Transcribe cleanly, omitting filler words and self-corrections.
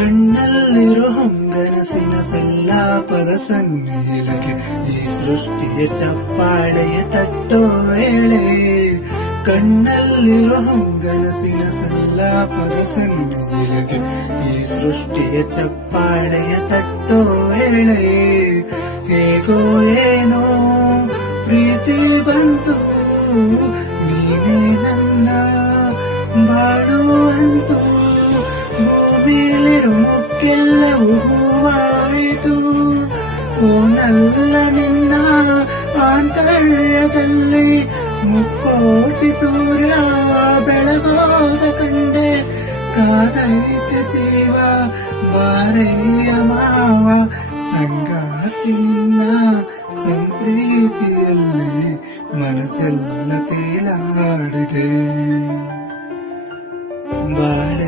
ಕಣ್ಣಲ್ಲಿರೋ ಹೊಂಗನಸಿನ ಸಲ್ಲಾಪದ ಸನ್ನಿಲಕ್ಕೆ ಈ ಸೃಷ್ಟಿಯ ಚಪ್ಪಾಳೆಯ ತಟ್ಟೋ ವೇಳೆ. ಕಣ್ಣಲ್ಲಿರೋ ಹೊಂಗನಸಿನ ಸಲ್ಲಾಪದ ಸನ್ನಿಲಕ್ಕೆ ಈ ಸೃಷ್ಟಿಯ ಚಪ್ಪಾಳೆಯ ತಟ್ಟೋ ವೇಳೆ. ಹೇಗೋ ಏನೋ ಪ್ರೀತಿ ಬಂತು, ನೀನೇ ನನ್ನ ಬಾಳುವಂತು. ಭೂಮಿಲಿರು ಮುಕ್ಕೆಲ್ಲವೂ ಹೂವಾಯಿತು, ಓನಲ್ಲ ನಿನ್ನ ಆಂತರ್ಯದಲ್ಲಿ ಮುಕ್ಕೋಟಿ ಸೂರ್ಯ ಬೆಳಗೋದ ಕಂಡೆ. ಕಾದೈತೆ ಜೀವ ಬಾರೆಯ ಮಾವ, ಸಂಗಾತಿ ನಿನ್ನ ಸಂಪ್ರೀತಿಯಲ್ಲಿ ಮನಸ್ಸೆಲ್ಲ ತೇಲಾಡಿದೆ. ಬಾಳ